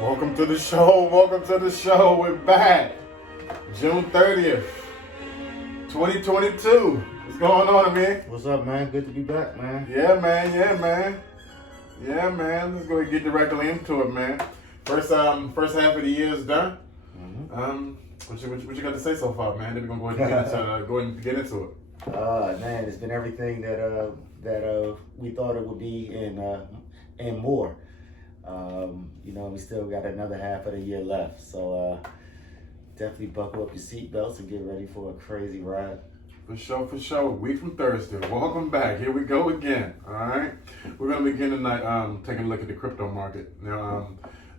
Welcome to the show. Welcome to the show. We're back. June 30th, 2022. What's going on, Amir? What's up, man? Good to be back, man. Yeah, man. Let's go and get directly into it, man. First half of the year is done. Mm-hmm. What you got to say so far, man? Then we're gonna go ahead and get into it. Man, it's been everything that we thought it would be and more. We still got another half of the year left, so definitely buckle up your seatbelts and get ready for a crazy ride. For sure. A week from Thursday. Welcome back. Here we go again. All right. We're going to begin tonight taking a look at the crypto market. Now,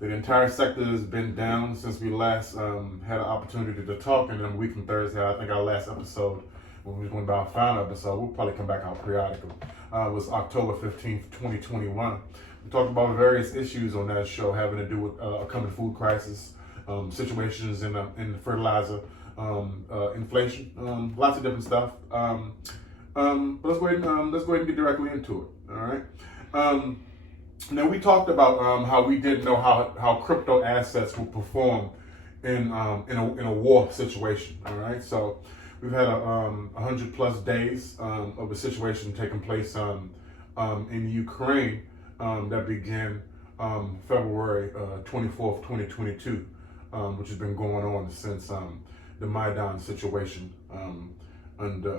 the entire sector has been down since we last had an opportunity to talk. And then a week from Thursday, I think our last episode, when we was going to our final episode, we'll probably come back out periodically. It was October 15th, 2021. We talked about various issues on that show having to do with a coming food crisis, situations in the fertilizer, inflation, lots of different stuff. But let's go ahead and get directly into it. All right. Now we talked about how we didn't know how crypto assets will perform in a war situation. All right. So we've had 100 plus days of a situation taking place in Ukraine that began February 24th, 2022, which has been going on since the Maidan situation under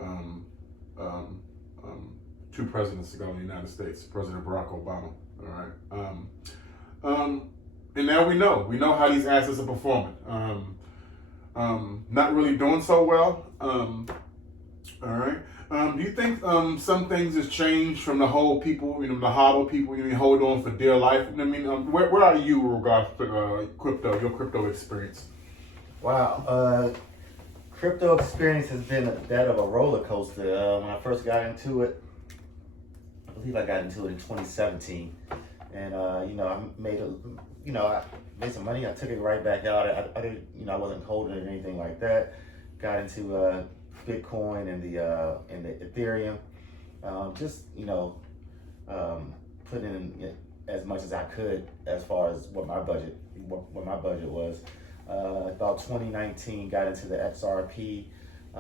two presidents ago in the United States, President Barack Obama. All right, and now we know how these assets are performing. Not really doing so well. All right. Do you think some things has changed from the whole people, the hodl people, hold on for dear life? I mean, where are you in regards to crypto, your crypto experience? Wow. Crypto experience has been that of a roller coaster. When I first got into it, I believe I got into it in 2017, and I made some money. I took it right back out. I didn't, I wasn't holding it or anything like that. Got into Bitcoin and the Ethereum. Putting in as much as I could as far as what my budget was. About 2019, got into the XRP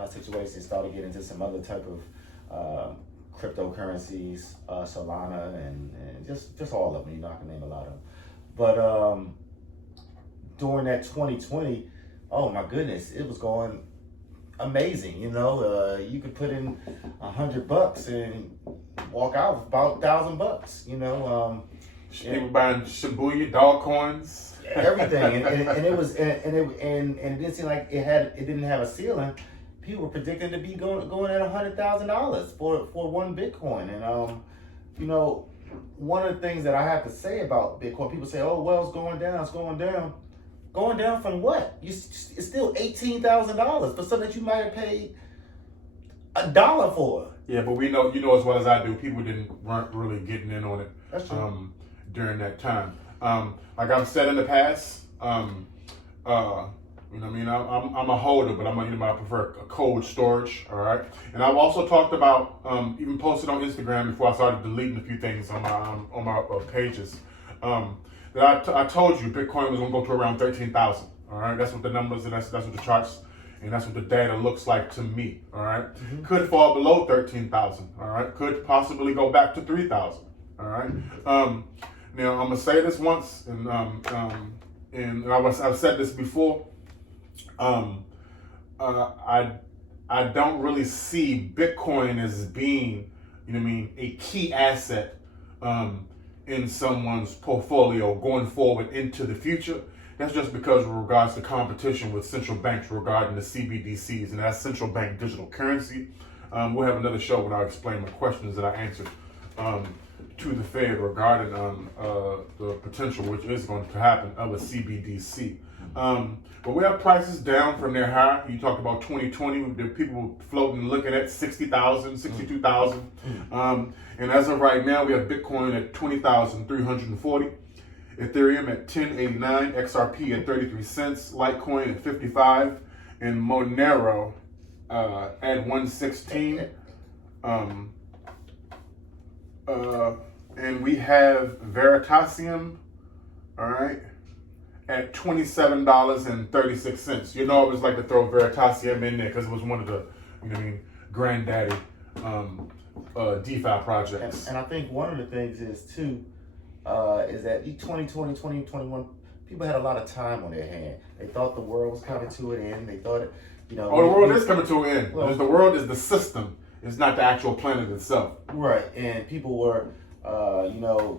situation, started getting into some other type of cryptocurrencies, Solana, and just all of them. I can name a lot of them. But during that 2020, oh my goodness, it was going amazing. You could put in $100 and walk out with about $1,000. People buying Shibuya dog coins. Everything, and it didn't seem like it didn't have a ceiling. People were predicting to be going at $100,000 for one Bitcoin, and one of the things that I have to say about Bitcoin, people say, oh well, it's going down. Going down from what? It's still $18,000 for something that you might have paid $1 for. Yeah, but we know, as well as I do, people weren't really getting in on it. That's true. During that time. Like I've said in the past, I'm a holder, but I prefer a cold storage. All right, and I've also talked about, even posted on Instagram before I started deleting a few things on my pages. That I told you Bitcoin was going to go to around 13,000. All right, that's what the numbers and that's what the charts and that's what the data looks like to me. All right, Could fall below 13,000. All right, could possibly go back to 3,000. All right. Now I'm gonna say this once, and I've said this before. I don't really see Bitcoin as being, a key asset in someone's portfolio going forward into the future. That's just because with regards to competition with central banks regarding the CBDCs, and that's central bank digital currency. We'll have another show when I explain the questions that I answered to the Fed regarding the potential, which is going to happen, of a CBDC. But we have prices down from their high. You talked about 2020, the people floating looking at 60,000, 62,000. And as of right now, we have Bitcoin at 20,340, Ethereum at 1089, XRP at 33 cents, Litecoin at 55, and Monero at 116. And we have Veritasium, all right, at $27.36. You know, I always like to throw Veritasium in there because it was one of the, granddaddy DeFi projects. And I think one of the things is too, is that 2020, 2021, people had a lot of time on their hand. They thought the world was coming to an end. They thought it, the world is coming to an end. Well, the world is the system. It's not the actual planet itself. Right, and people were,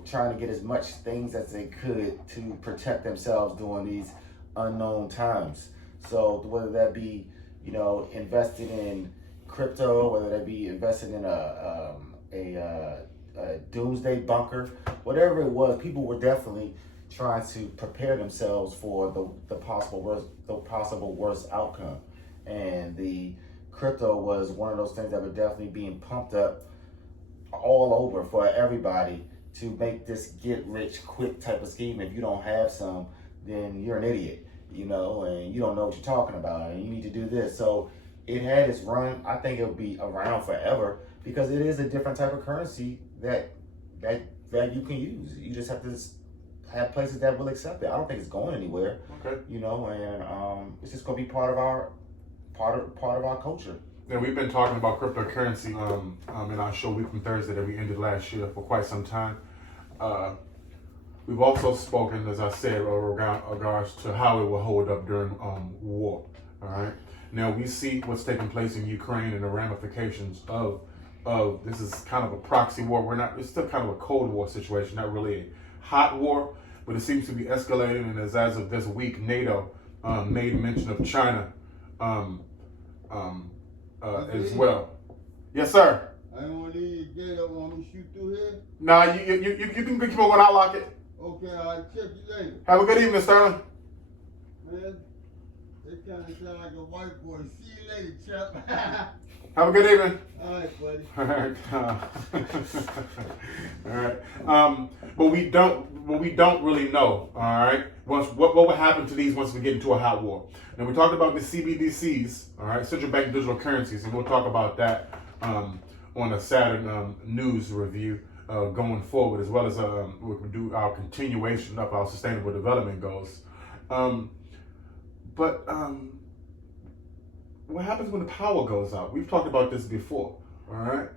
trying to get as much things as they could to protect themselves during these unknown times. So whether that be, investing in crypto, whether that be investing in a doomsday bunker, whatever it was, people were definitely trying to prepare themselves for the possible worst outcome. And the crypto was one of those things that were definitely being pumped up all over for everybody to make this get rich quick type of scheme. If you don't have some, then you're an idiot, and you don't know what you're talking about, and you need to do this. So it had its run. I think it'll be around forever because it is a different type of currency that you can use. You just have to have places that will accept it. I don't think it's going anywhere. Okay. And it's just going to be part of our culture. Yeah, we've been talking about cryptocurrency in our show Week from Thursday that we ended last year for quite some time. We've also spoken, as I said, in regards to how it will hold up during war. All right. Now we see what's taking place in Ukraine and the ramifications of this is kind of a proxy war. It's still kind of a Cold War situation, not really a hot war, but it seems to be escalating. And as of this week, NATO made mention of China as well. Yes, sir. I don't want to leave your gate up. Want me to shoot through here? Nah, you can keep on when I lock it. Okay, I'll check you later. Have a good evening, Sterling. Man, they kind of sound like a white boy. See you later, chap. Have a good evening. All right, buddy. All right. All right. But we don't really know. All right. What will happen to these once we get into a hot war? Now we talked about the CBDCs. All right, central bank digital currencies, and we'll talk about that on a Saturn news review going forward, as well as we'll do our continuation of our sustainable development goals. But what happens when the power goes out? We've talked about this before, all right?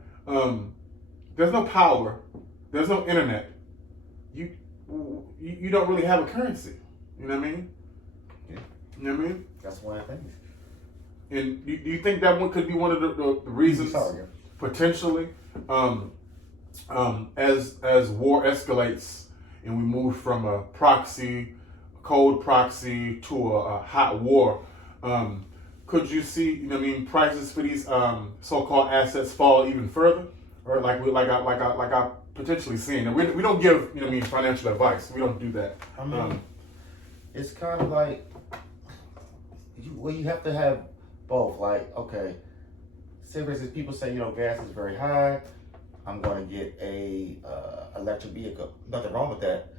There's no power, there's no internet. You don't really have a currency. You know what I mean? Yeah. You know what I mean? That's one of the things. And do you think that one could be one of the reasons potentially as war escalates and we move from a cold proxy to a hot war? Could you see, prices for these so-called assets fall even further, or like I potentially seeing? And we don't give financial advice. We don't do that. I mean, it's kind of like you have to have both. Like, okay, say for instance, people say gas is very high. I'm going to get a electric vehicle. Nothing wrong with that.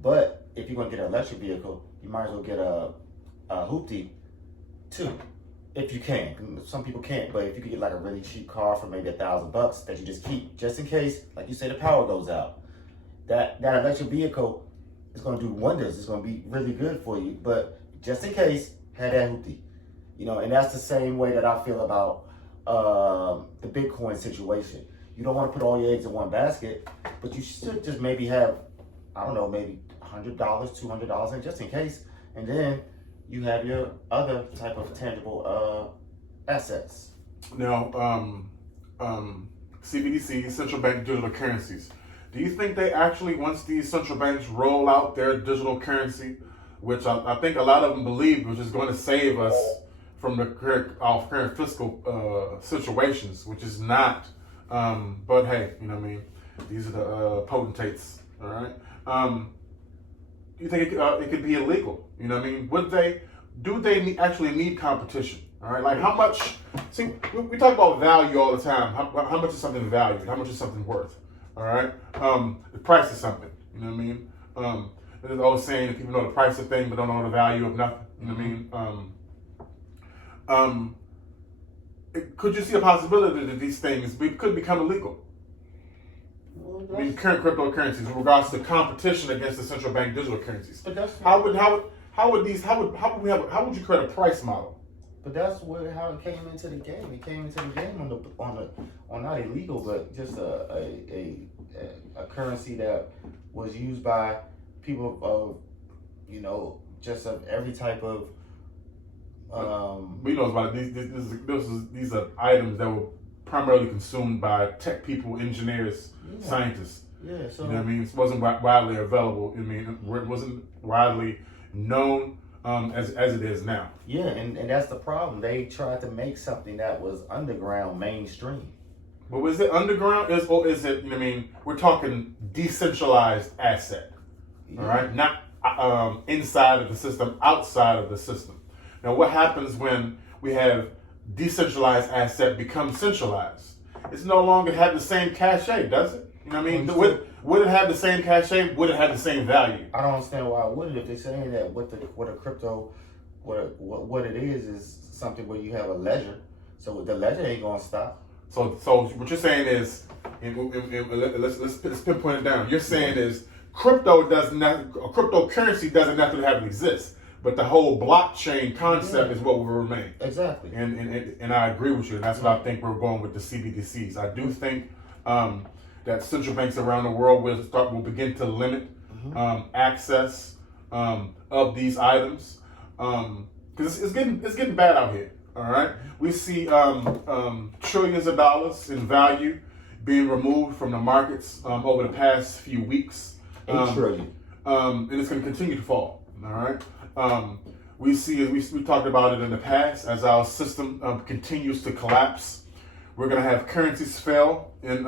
But if you're going to get an electric vehicle, you might as well get a hoopty too, if you can. Some people can't, but if you could get like a really cheap car for maybe $1,000 that you just keep, just in case, like you say, the power goes out. That electric vehicle is going to do wonders. It's going to be really good for you. But just in case, have that hoopty. And that's the same way that I feel about the Bitcoin situation. You don't want to put all your eggs in one basket, but you should just maybe have, I don't know, maybe $100, $200 in just in case. And then you have your other type of tangible assets. Now, CBDCs, central bank digital currencies. Do you think they actually, once these central banks roll out their digital currency, which I think a lot of them believe, which is going to save us from our current fiscal situations, which is not. But hey, these are the potentates. All right. You think it could be illegal? Do they actually need competition? All right, like how much? See, we talk about value all the time. How much is something valued? How much is something worth? All right, the price of something. You know what I mean? There's always saying that people know the price of things but don't know the value of nothing. You know what I mean? Could you see a possibility that these things could become illegal? Well, I mean, current cryptocurrencies in regards to competition against the central bank digital currencies. But that's How would you create a price model? But that's how it came into the game. It came into the game on not illegal, but just a currency that was used by people of, just of every type of. We know about it. These are items that were primarily consumed by tech people, engineers, scientists. Yeah. So you know what I mean, it wasn't widely available. I mean, it wasn't widely known as it is now. Yeah, and that's the problem. They tried to make something that was underground mainstream. But was it underground? Is it? You know what I mean, we're talking decentralized asset. Yeah. All right, not inside of the system, outside of the system. Now, what happens when we have decentralized asset become centralized? It's no longer have the same cachet, does it? You know what I mean? Would it have the same cachet? Would it have the same value? I don't understand why it wouldn't if they're saying that what a crypto, what it is something where you have a ledger. So the ledger ain't gonna stop. So what you're saying is, let's pinpoint it down. You're saying is cryptocurrency doesn't have to exist, but the whole blockchain concept is what will remain. Exactly. And I agree with you, and that's what I think we're going with the CBDCs. I do think that central banks around the world will begin to limit access of these items because it's getting bad out here. All right, we see trillions of dollars in value being removed from the markets over the past few weeks. 8 trillion. And it's going to continue to fall. All right. We see, we talked about it in the past, as our system continues to collapse. We're going to have currencies fail, and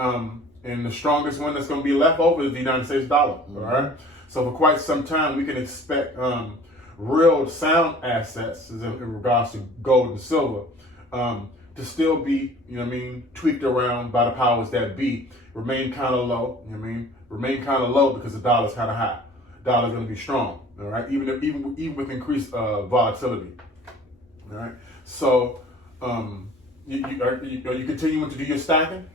the strongest one that's going to be left over is the United States dollar. All right. So for quite some time, we can expect real sound assets in regards to gold and silver to still be, tweaked around by the powers that be, remain kind of low. Remain kind of low because the dollar's kind of high. Dollar's going to be strong. All right, even with increased volatility. All right. So, are you continuing to do your stacking?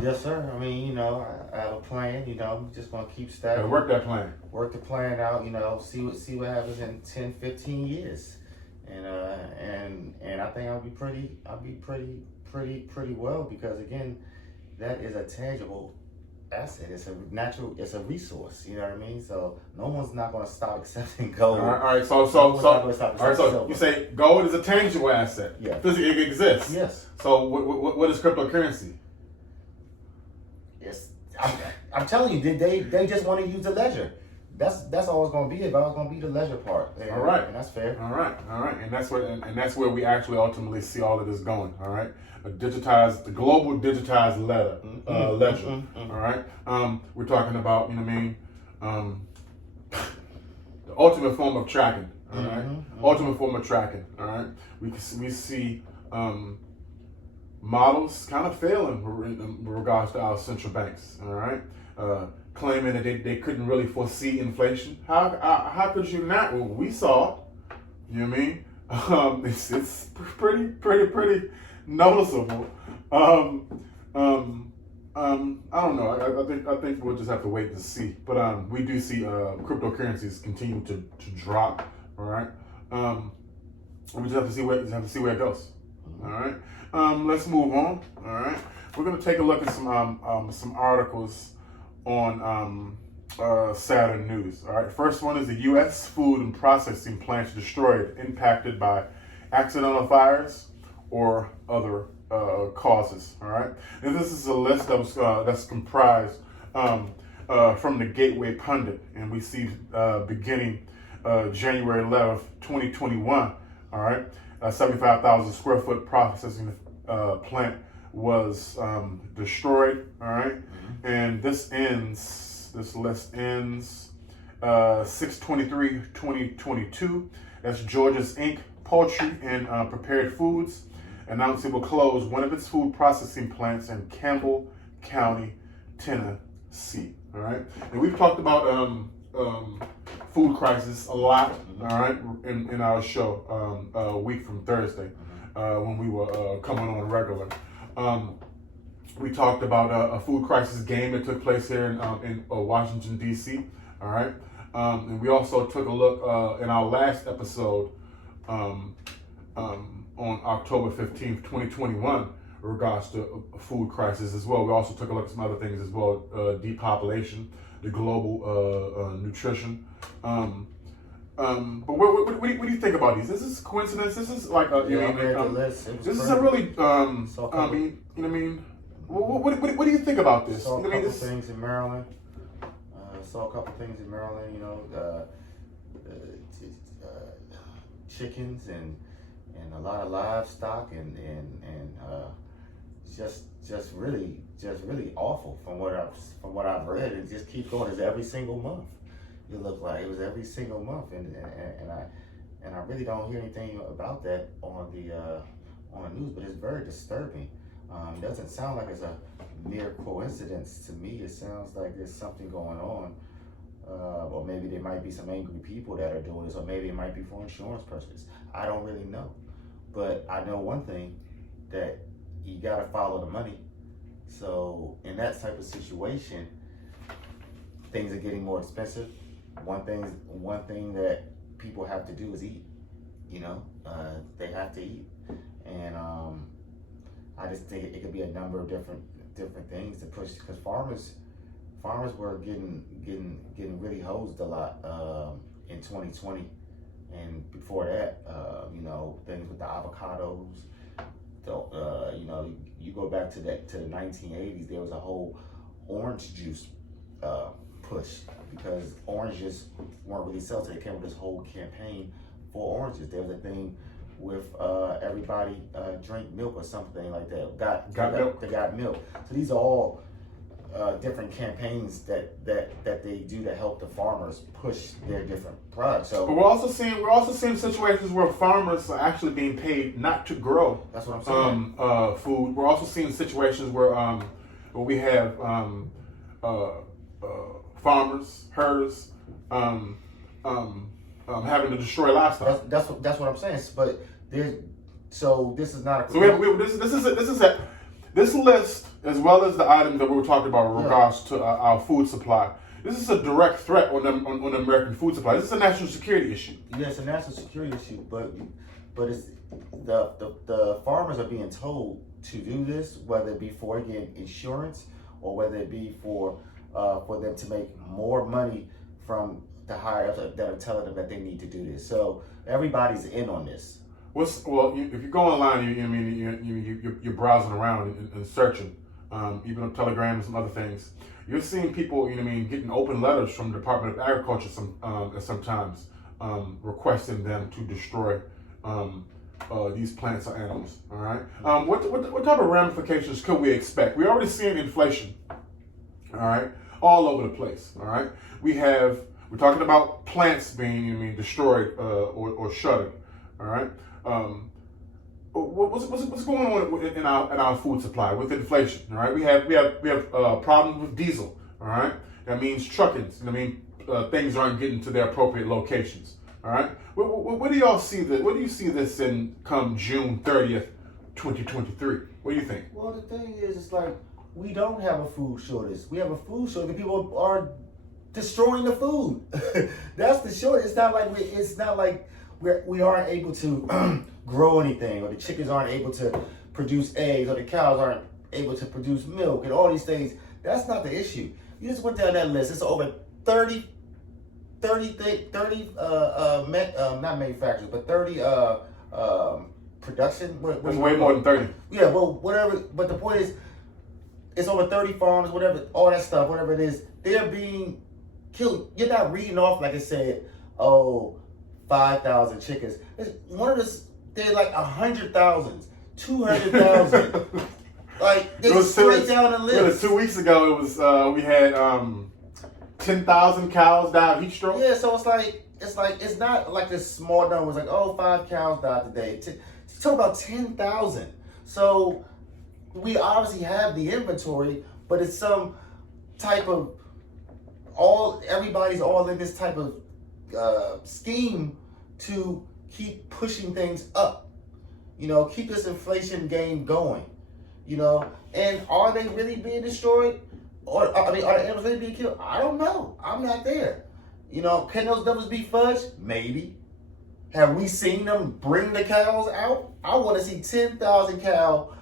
Yes, sir. I mean, I have a plan. I'm just gonna keep stacking. Work that plan. Work the plan out. See what happens in 10, 15 years, and I think I'll be pretty well because again, that is a tangible asset. It's a resource. You know what I mean? So no one's not gonna stop accepting gold. All right. So you say gold is a tangible asset. Yeah. Physically, it exists. Yes. So what is cryptocurrency? I'm telling you, they just want to use the ledger. That's all it's gonna be about. It's gonna be the ledger part. All right, and that's fair. All right, and that's where we actually ultimately see all of this going. All right, the global digitized ledger. All right, we're talking about the ultimate form of tracking. All right, ultimate form of tracking. All right, we see models kind of failing in regards to our central banks. All right, claiming that they couldn't really foresee inflation. How could you not? Well, we saw it. You know what I mean? It's pretty noticeable. I don't know. I think we'll just have to wait to see. But we do see cryptocurrencies continue to drop. All right. We just have to see where it goes. All right. Let's move on. All right. We're gonna take a look at some articles on Saturn News. All right. First one is the U.S. food and processing plants destroyed, impacted by accidental fires or other causes. All right. And this is a list that's comprised from the Gateway Pundit, and we see beginning January 11th, 2021. All right. 75,000 square foot processing plant was destroyed. All right, and this list ends 6/23/2022. That's Georgia's Inc. Poultry and Prepared Foods announced it will close one of its food processing plants in Campbell County, Tennessee. All right, and we've talked about food crisis a lot. All right, in our show a week from Thursday when we were coming on regular. We talked about a food crisis game that took place here in Washington, D.C. All right. And we also took a look in our last episode on October 15th, 2021, in regards to a food crisis as well. We also took a look at some other things as well, depopulation, the global nutrition. But what do you think about these? This is coincidence. This is like a, this is a really, I mean, what do you think about this? Saw a couple things in Maryland. Chickens and a lot of livestock and just really awful from what I've read. It just keeps going. It's every single month. It looked like it was every single month, and I really don't hear anything about that on the news. But it's very disturbing. It doesn't sound like it's a mere coincidence to me. It sounds like there's something going on, or maybe there might be some angry people that are doing this, or maybe it might be for insurance purposes. I don't really know, but I know one thing, that you gotta follow the money. So in that type of situation, things are getting more expensive. One thing that people have to do is eat. They have to eat, and I just think it could be a number of different things to push, because farmers were getting really hosed a lot in 2020, and before that, things with the avocados. You go back to the 1980s, there was a whole orange juice push, because oranges weren't really sold, so they came with this whole campaign for oranges. There was a thing with everybody drink milk or something like that. Got milk. So these are all different campaigns that they do to help the farmers push their different products. So, but we're also seeing situations where farmers are actually being paid not to grow. That's what I'm saying. Food. We're also seeing situations where we have farmers, herders, having to destroy livestock. That's what I'm saying. But this is not a. So this list, as well as the items that we were talking about in regards to our food supply. This is a direct threat on the American food supply. This is a national security issue. Yeah, it's a national security issue, but it's the farmers are being told to do this, whether it be for, again, insurance, or whether it be for them to make more money from the higher ups that are telling them that they need to do this. So everybody's in on this. If you go online, you're browsing around and searching, even on Telegram and some other things. You're seeing people, getting open letters from the Department of Agriculture sometimes requesting them to destroy these plants or animals. All right. What type of ramifications could we expect? We're already seeing inflation. All right, all over the place. All right. We're talking about plants being destroyed or shuttered. All right. What's going on in our food supply with inflation? All right, we have problems with diesel. All right, that means truckings. Things aren't getting to their appropriate locations. All right, where do y'all see this? Where do you see this in come June 30th, 2023? What do you think? Well, the thing is, it's like we don't have a food shortage. We have a food shortage. People are destroying the food. That's the shortage. It's not like we aren't able to grow anything, or the chickens aren't able to produce eggs, or the cows aren't able to produce milk, and all these things. That's not the issue. You just went down that list. It's over 30 not manufacturers, but 30 production. It's way more than 30. Yeah, well, whatever. But the point is, it's over 30 farms, whatever, all that stuff, whatever it is, they're being killed. You're not reading off like it said, 5,000 chickens. They're like 100,000, 200,000. Like, they straight down the list. 2 weeks ago, it was we had 10,000 cows die of heat stroke. Yeah, so it's not like this small number. It's like, 5 cows died today. It's talking about 10,000. So we obviously have the inventory, but it's some type of everybody's all in this type of scheme to keep pushing things up. Keep this inflation game going. You know, and are they really being destroyed? Or I mean, are the animals really being killed? I don't know. I'm not there. You know, can those numbers be fudged? Maybe. Have we seen them bring the cows out? I want to see 10,000 cow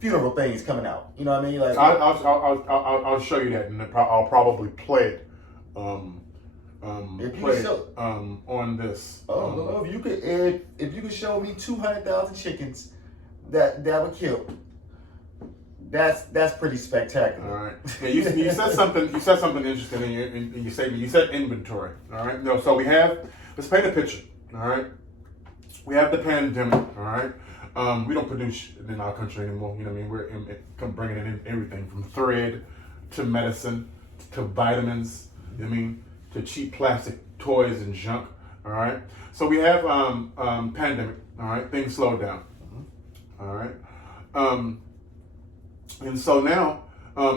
funeral things coming out. You know what I mean? Like I'll show you that, and I'll probably play it. On this. If you could show me 200,000 chickens that were killed, that's pretty spectacular. All right. Yeah, you said something. You said something interesting in you said inventory. All right. No. So let's paint a picture. All right. We have the pandemic. All right. We don't produce in our country anymore. You know what I mean? We're bringing in everything from thread to medicine to vitamins. You know what I mean? To cheap plastic toys and junk. All right. So we have pandemic. All right. Things slowed down. All right. And so now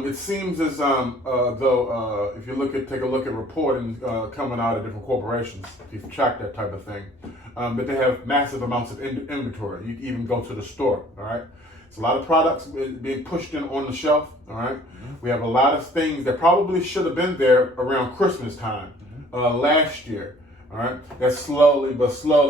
it seems as though if you take a look at reporting coming out of different corporations, if you track that type of thing, that they have massive amounts of inventory. You can even go to the store. All right. It's a lot of products being pushed in on the shelf. All right. We have a lot of things that probably should have been there around Christmas time last year. All right, that's slowly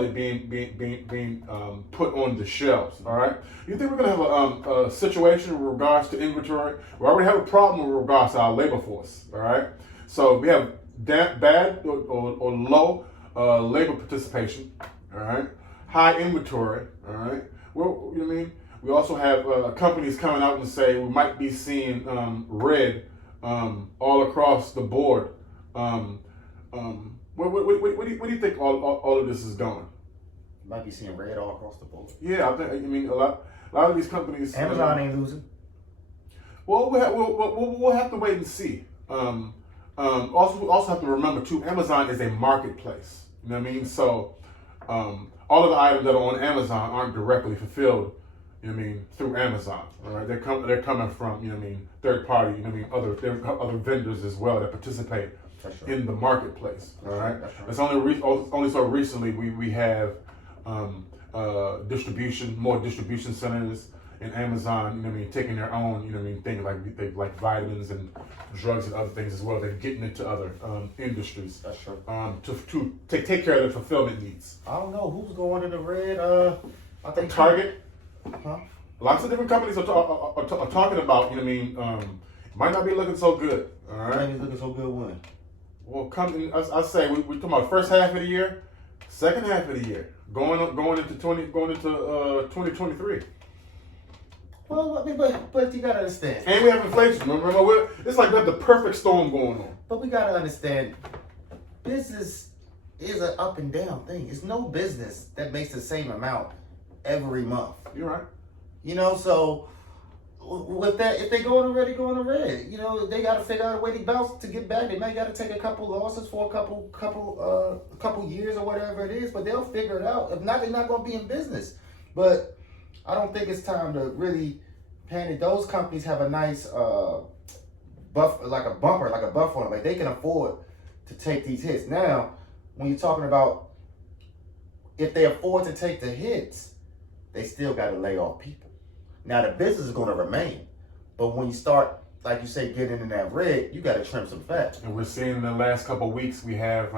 being put on the shelves. All right, you think we're gonna have a situation with regards to inventory? We already have a problem with regards to our labor force. All right, so we have bad or low labor participation. All right, high inventory. All right, well, you know what I mean? We also have companies coming out and say we might be seeing red all across the board. What do you think all of this is going? You might be seeing red all across the board. Yeah, I mean a lot of these companies. Amazon ain't losing. Well, we'll have to wait and see. Also, we also have to remember too, Amazon is a marketplace. You know what I mean? So all of the items that are on Amazon aren't directly fulfilled. You know what I mean? Through Amazon. All right, they're coming from, you know what I mean, third party. You know what I mean? Other vendors as well that participate in the marketplace. All right, it's only so recently we have more distribution centers in Amazon. You know what I mean, taking their own, you know what I mean, things like vitamins and drugs and other things as well. They're getting into other industries. That's true. To take care of their fulfillment needs. I don't know who's going in the red. I think Target. Huh? Lots of different companies are talking about. You know what I mean, might not be looking so good. All right. Might be looking so good when. Well, I say we're talking about the first half of the year, second half of the year, going into 2023. Well, I mean, but you gotta understand. And we have inflation. Remember, it's like we have the perfect storm going on. But we gotta understand, business is an up and down thing. It's no business that makes the same amount every month. You're right. You know, so with that, if they go in the red, they go in the red. You know, they got to figure out a way to bounce to get back. They might got to take a couple losses for a couple years or whatever it is, but they'll figure it out. If not, they're not going to be in business. But I don't think it's time to really panic. Those companies have a nice bumper on them. Like they can afford to take these hits. Now, when you're talking about if they afford to take the hits, they still got to lay off people. Now, the business is going to remain. But when you start, like you say, getting in that red, you got to trim some fat. And we're seeing in the last couple of weeks, we have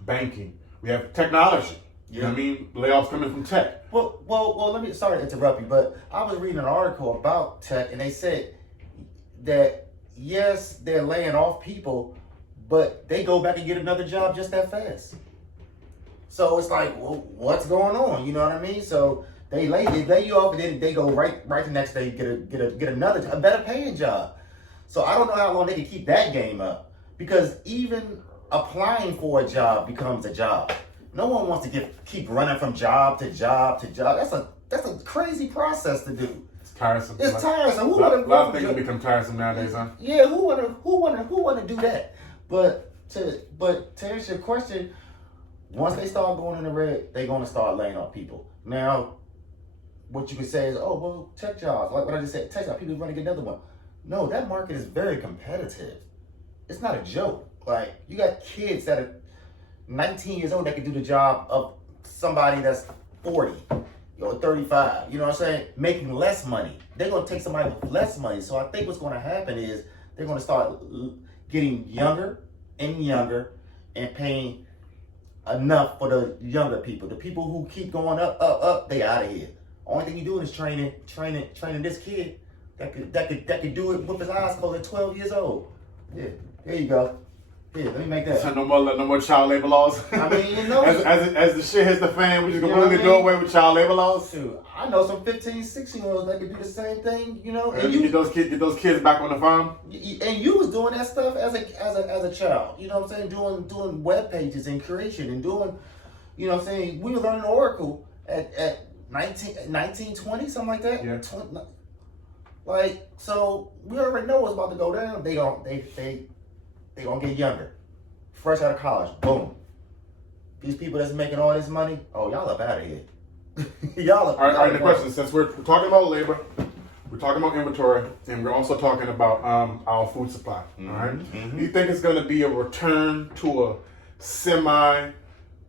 banking. We have technology. You know what I mean? Layoffs coming from tech. Well, sorry to interrupt you, but I was reading an article about tech, and they said that, yes, they're laying off people, but they go back and get another job just that fast. So it's like, well, what's going on? You know what I mean? So they lay you off, and then they go right the next day get another a better paying job. So I don't know how long they can keep that game up, because even applying for a job becomes a job. No one wants to keep running from job to job to job. That's a crazy process to do. It's tiresome. It's tiresome. A lot of things have become tiresome nowadays, huh? Yeah, who wanna do that? But to answer your question, once they start going in the red, they're gonna start laying off people. Now, what you could say is, oh well, tech jobs. Like what I just said, tech jobs, people are running to get another one. No, that market is very competitive. It's not a joke. Like you got kids that are 19 years old that can do the job of somebody that's 40. or 35, you know what I'm saying, making less money. They're going to take somebody with less money. So I think what's going to happen is they're going to start getting younger and younger and paying enough for the younger people. The people who keep going up, they out of here. Only thing you're doing is training this kid that could do it with his eyes closed at 12 years old. Yeah, there you go. Here, let me make that. So no more child labor laws. I mean, you know, as the shit hits the fan, we just You know completely what I do mean? away with child labor laws. shoot, I know some 15, 16-year-olds that could do the same thing, you know. And Get those kids back on the farm. and you was doing that stuff as a child, you know what I'm saying, doing web pages and creation and doing, you know what I'm saying. We were learning Oracle at 19, 20, something like that. Yeah. 20, like, so we already know what's about to go down. They gonna get younger, fresh out of college. Boom. These people that's making all this money, oh, y'all up out of here. Y'all up. All right. The question, since we're talking about labor, we're talking about inventory, and we're also talking about our food supply. All right. Mm-hmm. Do you think it's going to be a return to a semi,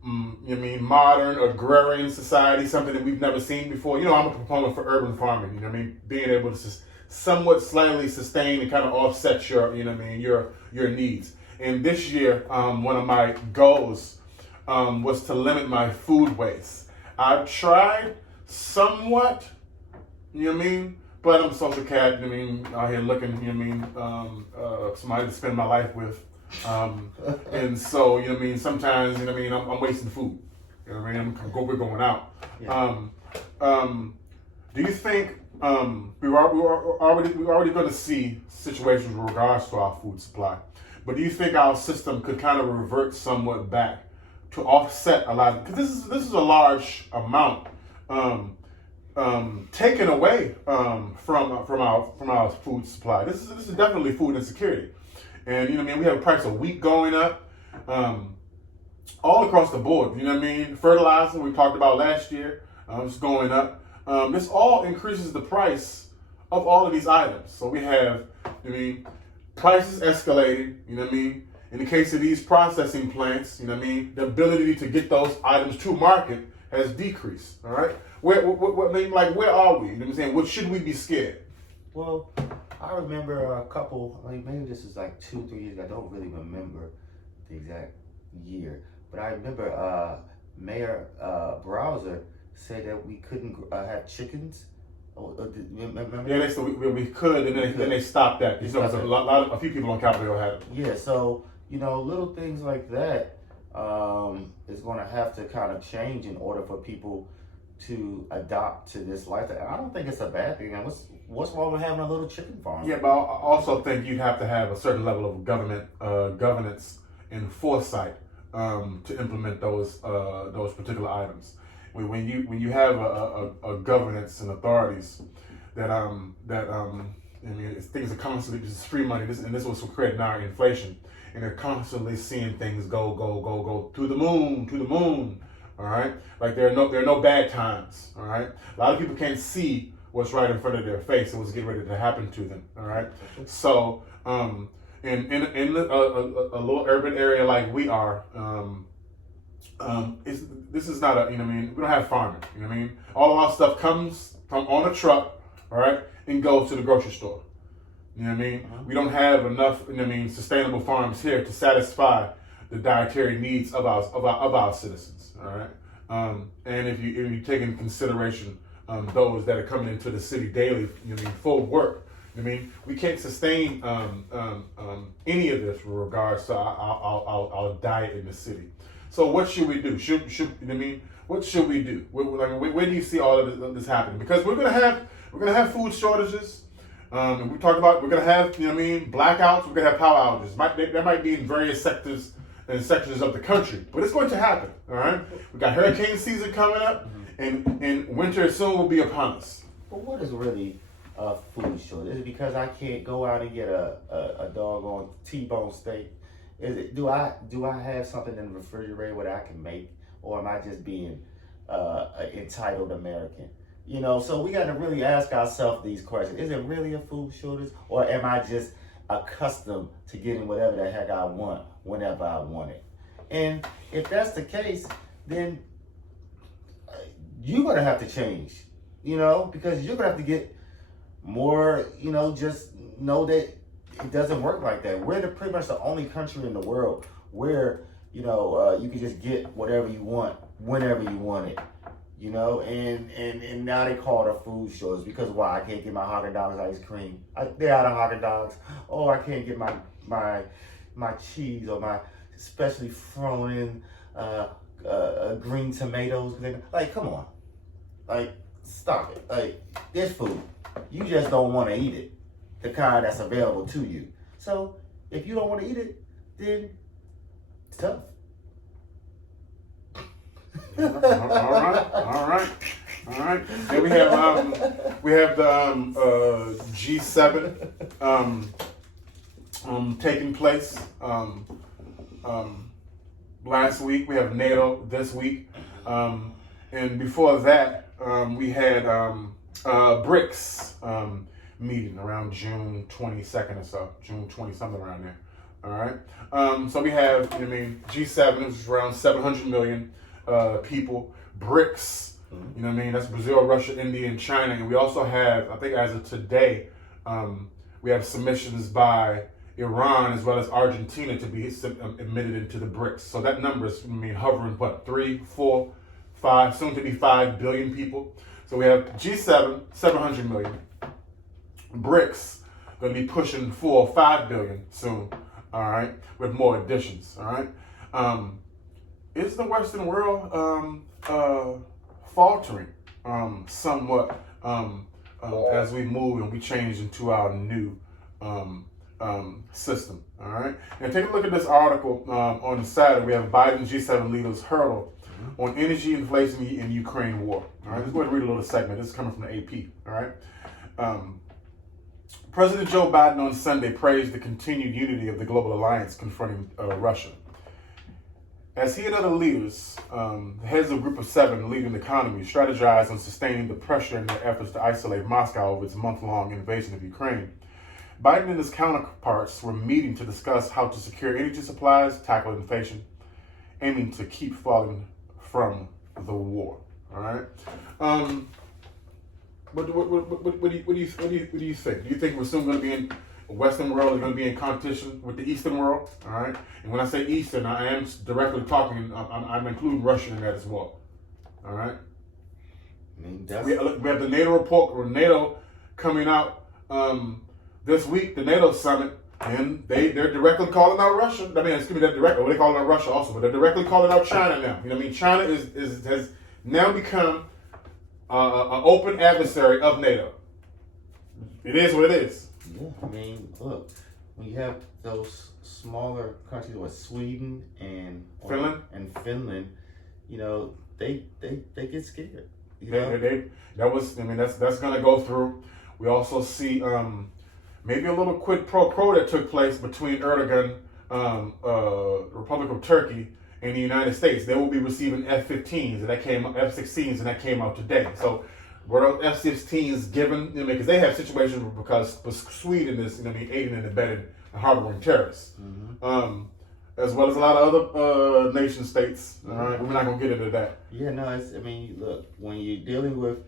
modern agrarian society, something that we've never seen before? You know, I'm a proponent for urban farming. You know what I mean? Being able to somewhat slightly sustain and kind of offset your, your needs. And this year, one of my goals was to limit my food waste. I've tried somewhat, you know what I mean? But I'm a social cat, you know what I mean, out here looking, you know what I mean, somebody to spend my life with. And so, you know what I mean, sometimes, you know what I mean, I'm wasting food. You know what I mean? We're going out. Yeah. Do you think we're already going to see situations with regards to our food supply? But do you think our system could kind of revert somewhat back to offset a lot? Because this is a large amount taken away from our food supply. This is definitely food insecurity, and you know what I mean. We have the price of wheat going up all across the board. You know what I mean. Fertilizer we talked about last year, it's going up. This all increases the price of all of these items. So we have, I mean, prices escalating, you know what I mean? In the case of these processing plants, you know what I mean, the ability to get those items to market has decreased, all right? Where are we? You know what I'm saying? What should we be scared? Well, I remember a couple, maybe this is like 2-3 years ago. I don't really remember the exact year. But I remember Mayor Browser said that we couldn't have chickens. Remember? Yeah, they said we could, and then they stopped that. You know, a few people on Capitol Hill had it. Yeah, so, you know, little things like that is going to have to kind of change in order for people to adopt to this lifestyle. I don't think it's a bad thing. And what's wrong with having a little chicken farm? Yeah, but I also think you'd have to have a certain level of government governance and foresight to implement those particular items. When you have a governance and authorities that I mean, things are constantly, this is free money, and this was creating our inflation, and they're constantly seeing things go to the moon. All right, like there are no bad times. All right, a lot of people can't see what's right in front of their face and what's getting ready to happen to them. All right, so in a little urban area like we are, this is not a, you know what I mean, we don't have farming, you know what I mean. All of our stuff comes from on a truck, all right, and goes to the grocery store. You know what I mean? Uh-huh. We don't have enough, you know what I mean, sustainable farms here to satisfy the dietary needs of our citizens. All right, and if you take into consideration those that are coming into the city daily, you know what I mean, full work. You know what I mean, we can't sustain any of this with regards to our diet in the city. So what should we do? You know what I mean, what should we do? Where do you see all of this happening? Because we're gonna have food shortages. And we talk about, we're gonna have, you know what I mean, blackouts. We're gonna have power outages. That might be in various sectors and sections of the country, but it's going to happen. All right. We got hurricane season coming up, and winter soon will be upon us. But what is really a food shortage? Is it because I can't go out and get a doggone T-bone steak? Is it do I have something in the refrigerator that I can make, or am I just being an entitled American? You know, so we got to really ask ourselves these questions. Is it really a food shortage, or am I just accustomed to getting whatever the heck I want whenever I want it? And if that's the case, then you're gonna have to change, because you're gonna have to get more, just know that it doesn't work like that. We're pretty much the only country in the world where, you can just get whatever you want, whenever you want it, and now they call it a food shortage because why? I can't get my Haagen-Dazs ice cream. They're out of Haagen-Dazs. Oh, I can't get my cheese or my specially frozen green tomatoes. Like, come on. Like, stop it. Like, there's food. You just don't want to eat it. The kind that's available to you. So, if you don't want to eat it, then it's tough. All right. Then we have the G7 taking place last week. We have NATO this week, and before that we had BRICS meeting around June 22nd or so, June 20 something around there. All right. So we have, G7 is around 700 million people. BRICS, that's Brazil, Russia, India, and China. And we also have, I think as of today, we have submissions by Iran as well as Argentina to be admitted into the BRICS. So that number is, hovering, 3, 4, 5, soon to be 5 billion people. So we have G7, 700 million. BRICS, going to be pushing 4 or 5 billion soon, all right, with more additions, all right. Is the Western world faltering somewhat as we move and we change into our new system, all right? And take a look at this article on Saturday. We have Biden G7 leaders hurdle on energy, inflation, and Ukraine war. All right, let's go ahead and read a little segment. This is coming from the AP, all right? President Joe Biden on Sunday praised the continued unity of the global alliance confronting Russia. As he and other leaders, the heads of a group of 7 leading the economy, strategized on sustaining the pressure in their efforts to isolate Moscow over its month-long invasion of Ukraine, Biden and his counterparts were meeting to discuss how to secure energy supplies, tackle inflation, aiming to keep falling from the war. All right. What do you think? Do you think we're soon going to be in the Western world is going to be in competition with the Eastern world? All right. And when I say Eastern, I am directly talking. I'm including Russia in that as well. All right. We have the NATO report or NATO coming out this week, the NATO summit, and they're directly calling out Russia. They're directly. Well, they call out Russia also, but they're directly calling out China now. China has now become an open adversary of NATO. It is what it is. Yeah, look, when you have those smaller countries like Sweden and Finland, they get scared. That's gonna go through. We also see maybe a little quid pro quo that took place between Erdogan, Republic of Turkey, and the United States. They will be receiving F-15s F-16s, and that came out today. So were those F-16s given? Because they have situations because Sweden is, aiding and abetting and harboring terrorists, as well as a lot of other nation states. All right, we're not gonna get into that. Yeah, no, look, when you're dealing with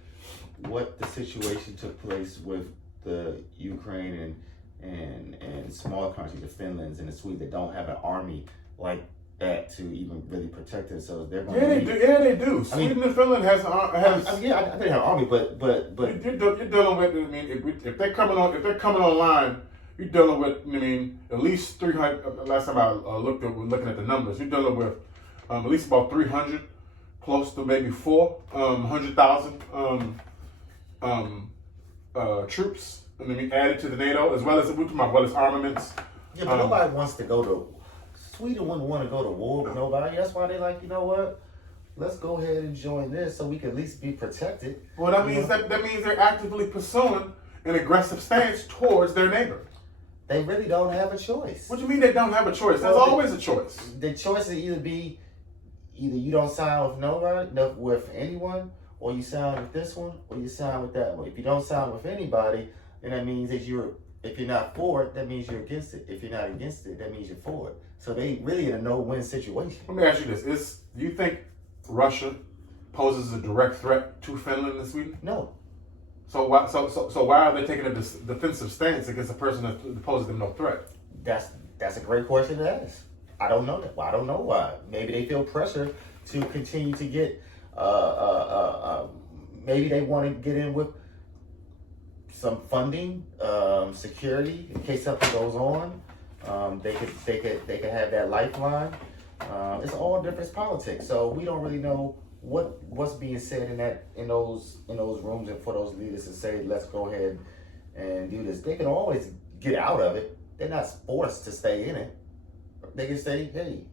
what the situation took place with the Ukraine and smaller countries, the Finlands and the Swedes that don't have an army like that to even really protect themselves, they're going they do. Sweden and Finland has. I think they have an army, but you're dealing with. If they're coming online, you're dealing with. At least 300. Last time I looking at the numbers, you're dealing with at least about 300, close to maybe 400,000 troops. Added to the NATO, as well as armaments. Yeah, but nobody wants to go to. Sweden wouldn't want to go to war with nobody. That's why they like, what? Let's go ahead and join this so we can at least be protected. Well, that means they're actively pursuing an aggressive stance towards their neighbor. They really don't have a choice. What do you mean they don't have a choice? There's always a choice. The choice is either you don't sign with nobody, with anyone, or you sign with this one, or you sign with that one. If you don't sign with anybody, then that means that if you're not for it, that means you're against it. If you're not against it, that means you're for it. So they really in a no-win situation. Let me ask you this: do you think Russia poses a direct threat to Finland and Sweden? No. So why are they taking a defensive stance against a person that poses them no threat? That's a great question to ask. I don't know that. Well, I don't know why. Maybe they feel pressure to continue to get. Maybe they want to get in with some funding, security in case something goes on. They could have that lifeline. It's all different politics. So we don't really know what's being said in those rooms and for those leaders to say, let's go ahead and do this. They can always get out of it. They're not forced to stay in it. They can say, hey,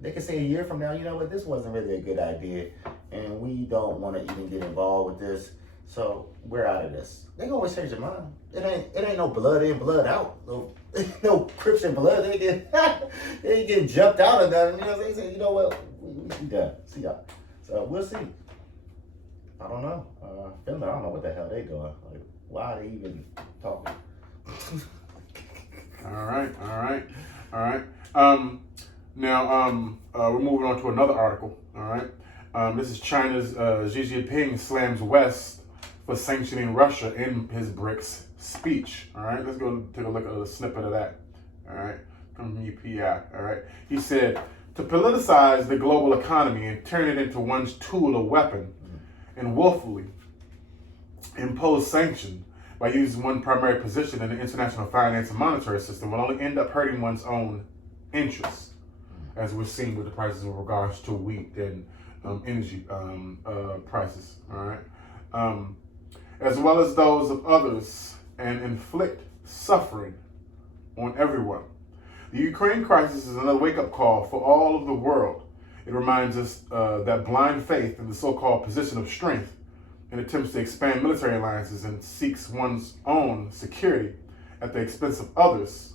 they can say a year from now, you know what, this wasn't really a good idea, and we don't want to even get involved with this, so we're out of this. They can always change their mind. It ain't no blood in, blood out. No Crips and blood. They ain't getting jumped out of that. You know, they say, you know what, we done. See y'all. So we'll see. I don't know. Finland, I don't know what the hell they doing. Like, why are they even talking? All right. Now, we're moving on to another article. All right. This is China's Xi Jinping slams West for sanctioning Russia in his BRICS speech. All right. Let's go take a look at a snippet of that. All right. From UPI. All right. He said, to politicize the global economy and turn it into one's tool or weapon, and willfully impose sanctions by using one primary position in the international finance and monetary system will only end up hurting one's own interests, as we're seeing with the prices in regards to wheat and energy prices, all right? As well as those of others, and inflict suffering on everyone. The Ukraine crisis is another wake-up call for all of the world. It reminds us that blind faith in the so-called position of strength and attempts to expand military alliances and seeks one's own security at the expense of others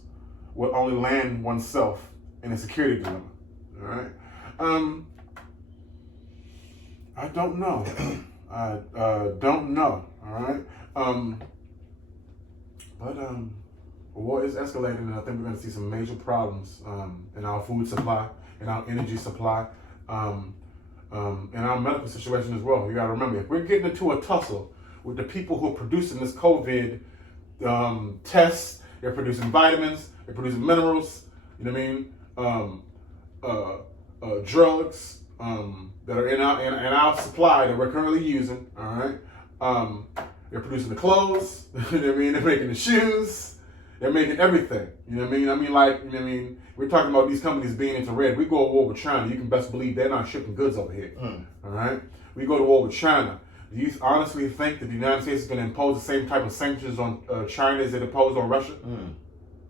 will only land oneself in a security dilemma. All right. I don't know. I don't know. All right. War is escalating, and I think we're going to see some major problems in our food supply, in our energy supply, in our medical situation as well. You got to remember, if we're getting into a tussle with the people who are producing this COVID tests, they're producing vitamins, they're producing minerals, you know what I mean? Drugs that are in our supply that we're currently using. All right, they're producing the clothes. You know what I mean? They're making the shoes. They're making everything. You know what I mean? You know what I mean? We're talking about these companies being into red. We go to war with China. You can best believe they're not shipping goods over here. All right? We go to war with China. Do you honestly think that the United States is going to impose the same type of sanctions on China as it imposed on Russia? You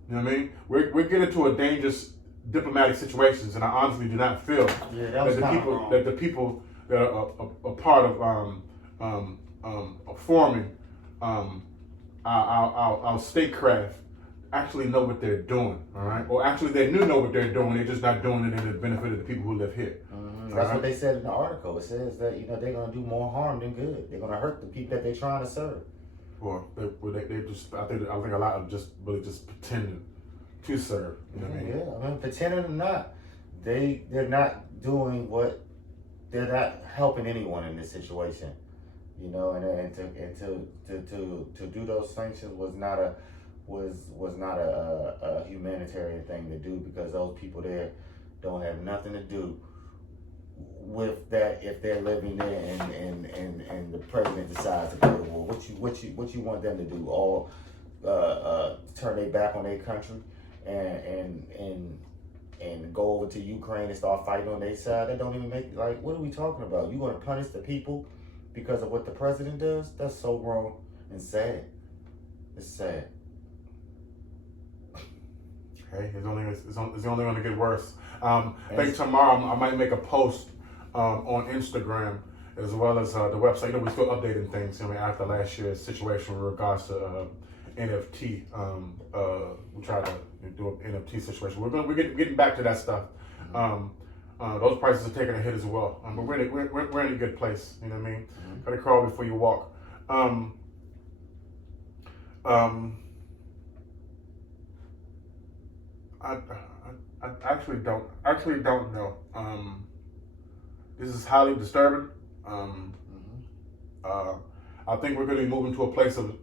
know what I mean? We're getting to a dangerous diplomatic situations, and I honestly do not feel that the people that are a part of forming our statecraft actually know what they're doing, all right? Or actually they do know what they're doing, they're just not doing it in the benefit of the people who live here. That's what they said in the article. It says that, you know, they're going to do more harm than good. They're going to hurt the people that they're trying to serve. Or they just, I think a lot of just really just pretending to serve, you know what I mean? Yeah, I mean, pretending or not, they're not doing they're not helping anyone in this situation. You know, and to do those sanctions was not a humanitarian thing to do, because those people there don't have nothing to do with that if they're living there and the president decides to go to war. What you want them to do? All turn their back on their country and go over to Ukraine and start fighting on their side? That don't even make, like, what are we talking about? You going to punish the people because of what the president does? That's so wrong and sad. It's sad. Okay, it's only going to get worse. I think tomorrow I might make a post on Instagram as well as the website. You know, we're still updating things. I mean, after last year's situation with regards to NFT, we tried to do an NFT situation. We're getting back to that stuff. Those prices are taking a hit as well. But we're in a good place. You know what I mean? Gotta crawl before you walk. I actually don't know. This is highly disturbing. I think we're going to be moving to a place of,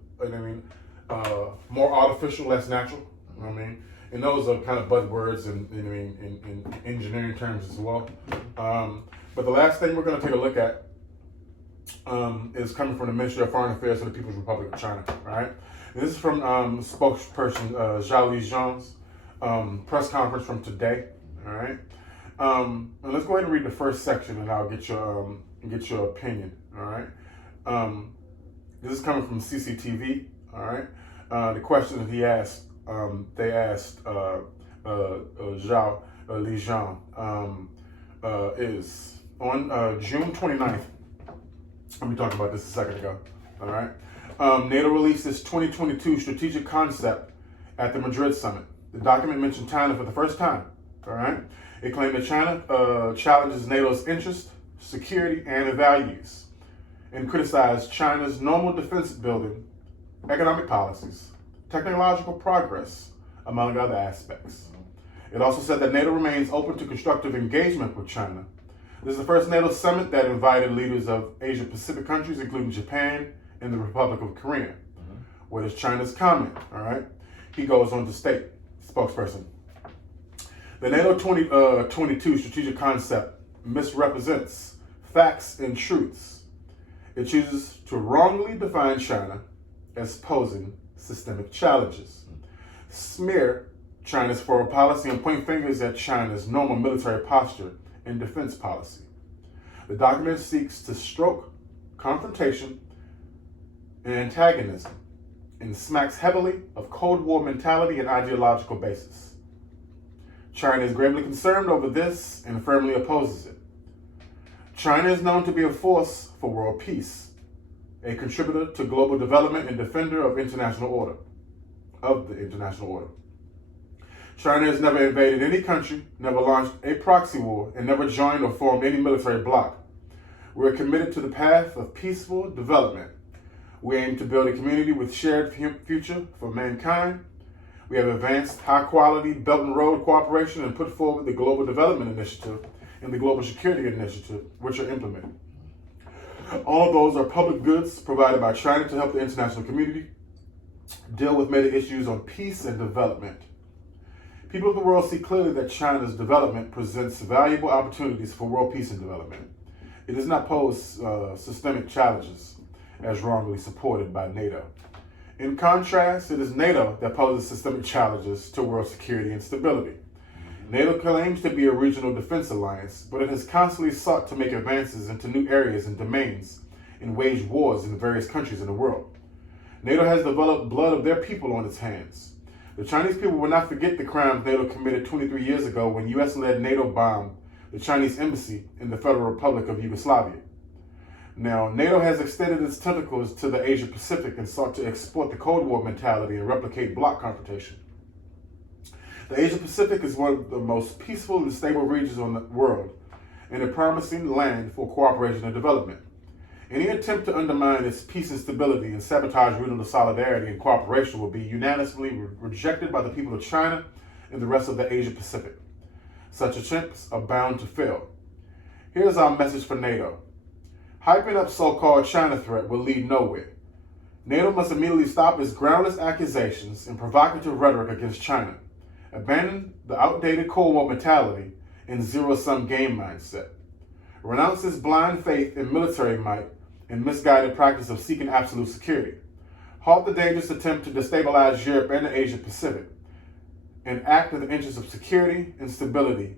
more artificial, less natural. You know what I mean? And those are kind of buzzwords in engineering terms as well. But the last thing we're going to take a look at is coming from the Ministry of Foreign Affairs of the People's Republic of China. Right? And this is from spokesperson Zhao Lijian's press conference from today. All right. And let's go ahead and read the first section, and I'll get your opinion. All right. This is coming from CCTV. All right. The question that he asked, they asked Zhao Lijian is on June 29th. Let me talk about this a second ago. All right. NATO released its 2022 strategic concept at the Madrid summit. The document mentioned China for the first time. All right. It claimed that China challenges NATO's interests, security, and values, and criticized China's normal defense building, economic policies, technological progress, among other aspects. It also said that NATO remains open to constructive engagement with China. This is the first NATO summit that invited leaders of Asia-Pacific countries, including Japan and the Republic of Korea. What is China's comment? All right. He goes on to state, spokesperson, the NATO 2022 strategic concept misrepresents facts and truths. It chooses to wrongly define China as posing systemic challenges, smear China's foreign policy, and point fingers at China's normal military posture and defense policy. The document seeks to stoke confrontation and antagonism and smacks heavily of Cold War mentality and ideological basis. China is gravely concerned over this and firmly opposes it. China is known to be a force for world peace, a contributor to global development and defender of the international order. China has never invaded any country, never launched a proxy war, and never joined or formed any military bloc. We are committed to the path of peaceful development. We aim to build a community with shared future for mankind. We have advanced high-quality Belt and Road cooperation and put forward the Global Development Initiative and the Global Security Initiative, which are implemented. All of those are public goods provided by China to help the international community deal with many issues on peace and development. People of the world see clearly that China's development presents valuable opportunities for world peace and development. It does not pose systemic challenges as wrongly supported by NATO. In contrast, it is NATO that poses systemic challenges to world security and stability. NATO claims to be a regional defense alliance, but it has constantly sought to make advances into new areas and domains and wage wars in various countries in the world. NATO has developed blood of their people on its hands. The Chinese people will not forget the crimes NATO committed 23 years ago when US-led NATO bombed the Chinese embassy in the Federal Republic of Yugoslavia. Now, NATO has extended its tentacles to the Asia Pacific and sought to export the Cold War mentality and replicate bloc confrontation. The Asia Pacific is one of the most peaceful and stable regions on the world and a promising land for cooperation and development. Any attempt to undermine its peace and stability and sabotage regional solidarity and cooperation will be unanimously rejected by the people of China and the rest of the Asia Pacific. Such attempts are bound to fail. Here's our message for NATO. Hyping up so-called China threat will lead nowhere. NATO must immediately stop its groundless accusations and provocative rhetoric against China, abandon the outdated Cold War mentality and zero-sum game mindset, renounce its blind faith in military might and misguided practice of seeking absolute security, halt the dangerous attempt to destabilize Europe and the Asia Pacific, and act in the interest of security and stability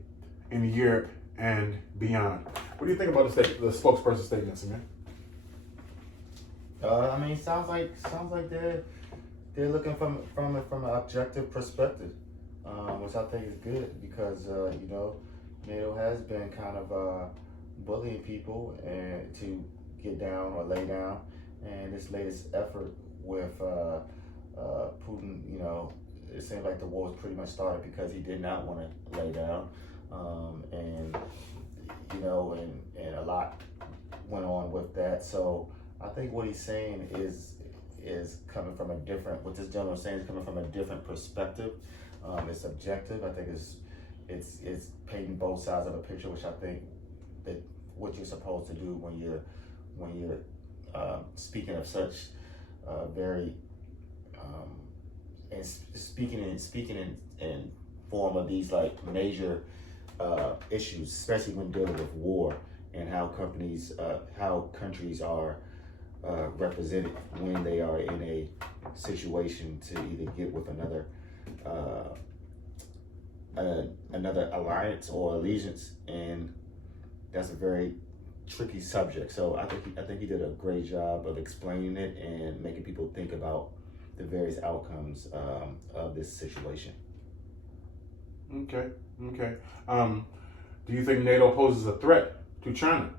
in Europe and beyond. What do you think about the spokesperson's statements, man? I mean, sounds like they're looking from an objective perspective, which I think is good because NATO has been kind of bullying people and to get down or lay down, and this latest effort with Putin, it seems like the war was pretty much started because he did not want to lay down, and a lot went on with that. So I think what he's saying is coming from a different. What this gentleman is saying is coming from a different perspective. It's objective. I think it's painting both sides of a picture, which I think that what you're supposed to do when you're speaking of such very and speaking in form of these like major issues, especially when dealing with war and how countries are represented when they are in a situation to either get with another alliance or allegiance, and that's a very tricky subject. So I think he did a great job of explaining it and making people think about the various outcomes of this situation. Okay. Do you think NATO poses a threat to China?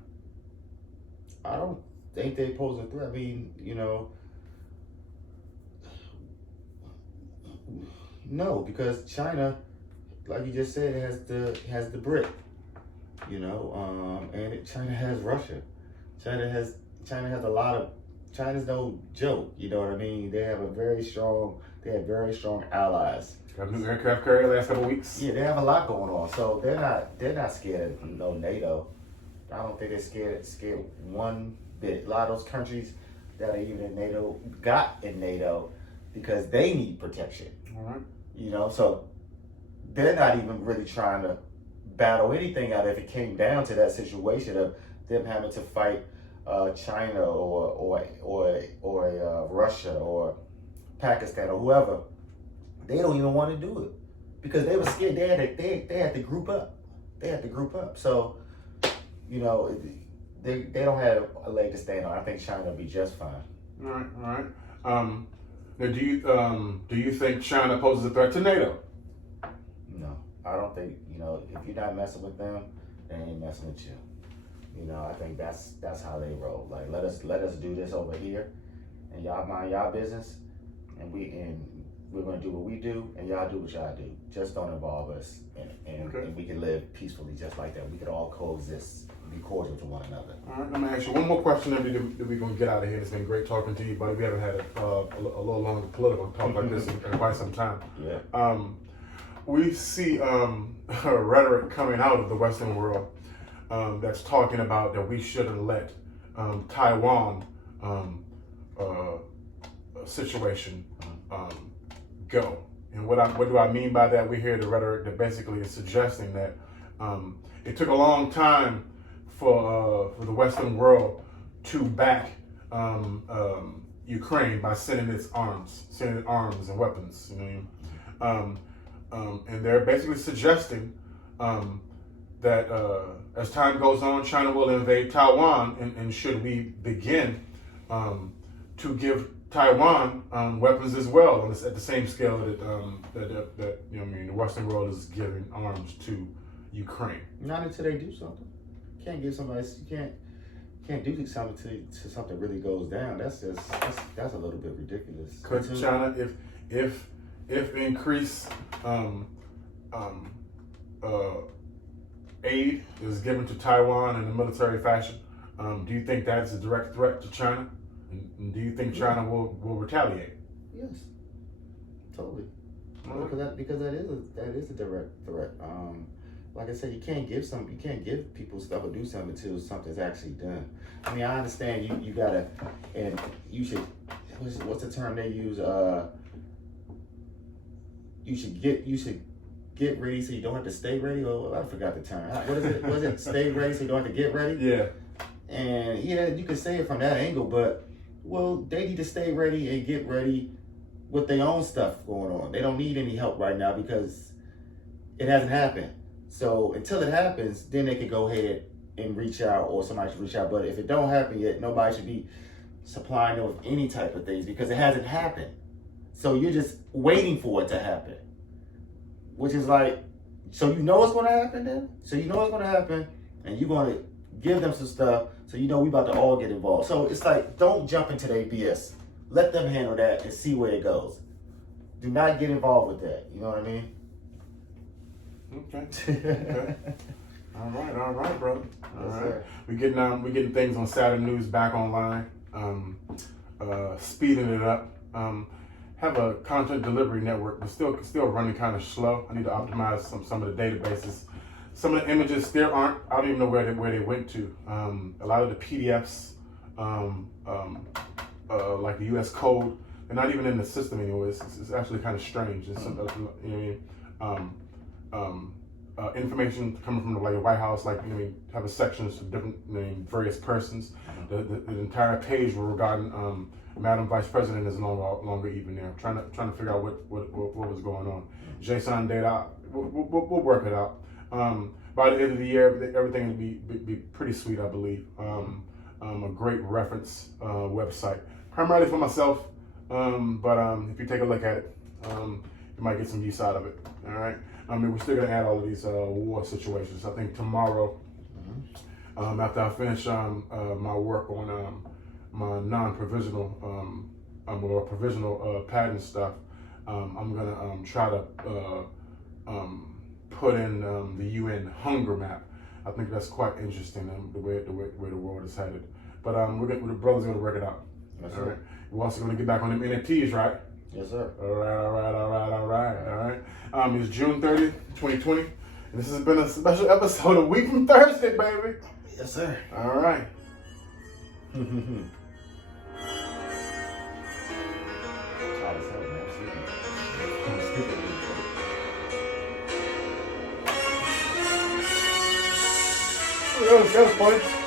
I don't think they pose a threat. I mean, no, because China, like you just said, has the BRIC, and China has Russia. China has a lot of. China's no joke. You know what I mean? They have very strong allies. Got a new aircraft carrier last couple of weeks. Yeah, they have a lot going on. So they're not scared of no NATO. I don't think they're scared one bit. A lot of those countries that are even in NATO got in NATO because they need protection. All right. So they're not even really trying to battle anything out if it came down to that situation of them having to fight China or Russia or Pakistan or whoever. They don't even want to do it because they were scared. They had to group up. So, they don't have a leg to stand on. I think China will be just fine. All right. Now, do you think China poses a threat to NATO? No, I don't think. If you're not messing with them, they ain't messing with you. I think that's how they roll. Like let us do this over here, and y'all mind y'all business, and we're gonna do what we do, and y'all do what y'all do. Just don't involve us, and we can live peacefully just like that. We could all coexist, be cordial to one another. All right, let me ask you one more question, and then we're gonna get out of here. It's been great talking to you, buddy. We haven't had a little longer political talk like this in quite some time. Yeah. We see rhetoric coming out of the Western world that's talking about that we shouldn't let Taiwan situation go. And what do I mean by that? We hear the rhetoric that basically is suggesting that it took a long time for the Western world to back Ukraine by sending arms and weapons. And they're basically suggesting that as time goes on, China will invade Taiwan, and should we begin to give Taiwan weapons as well at the same scale that the Western world is giving arms to Ukraine. Not until they do something. You can't give somebody. You can't do something till something really goes down. That's a little bit ridiculous. Could China, if increased aid is given to Taiwan in a military fashion, do you think that's a direct threat to China? And do you think China will retaliate? Yes, totally. Because that is a direct threat. Like I said, you can't give people stuff or do something until something's actually done. I mean, I understand you gotta, and you should. What's the term they use? You should get ready so you don't have to stay ready. Or I forgot the term. What is it? Was it stay ready so you don't have to get ready? Yeah. And yeah, you can say it from that angle, but they need to stay ready and get ready with their own stuff going on. They don't need any help right now because it hasn't happened. So until it happens, then they can go ahead and reach out, or somebody should reach out. But if it don't happen yet, nobody should be supplying them with any type of things because it hasn't happened. So you're just waiting for it to happen, which is like, so you know what's going to happen then? So you know what's going to happen, and you're going to give them some stuff, so you know we about to all get involved. So it's like, don't jump into their BS. Let them handle that and see where it goes. Do not get involved with that. You know what I mean? Okay. All right, brother. All Yes, right. sir. We're getting things on Saturday News back online. Speeding it up. Have a content delivery network, but still running kind of slow. I need to optimize some of the databases some of the images still aren't. I don't even know where they went to. A lot of the PDFs, like the U.S. code, they're not even in the system anymore. It's actually kind of strange. It's some, you know what I mean? Information coming from the White House, like having sections of different various persons. The entire page regarding Madam Vice President is no longer even there. Trying to figure out what was going on. JSON data, we'll work it out. By the end of the year, everything will be pretty sweet, I believe. A great reference website, primarily for myself. But if you take a look at it, you might get some use out of it. All right. We're still gonna add all of these war situations. I think tomorrow, after I finish my work on my non-provisional or provisional patent stuff, I'm gonna try to put in the UN hunger map. I think that's quite interesting, the way the world is headed. But the brothers gonna work it out. Yes, all right. We're also gonna get back on them NFTs, right? Yes, sir. All right. It's June 30th, 2020. And this has been a special episode of Week from Thursday, baby. Yes, sir. All right. That was funny.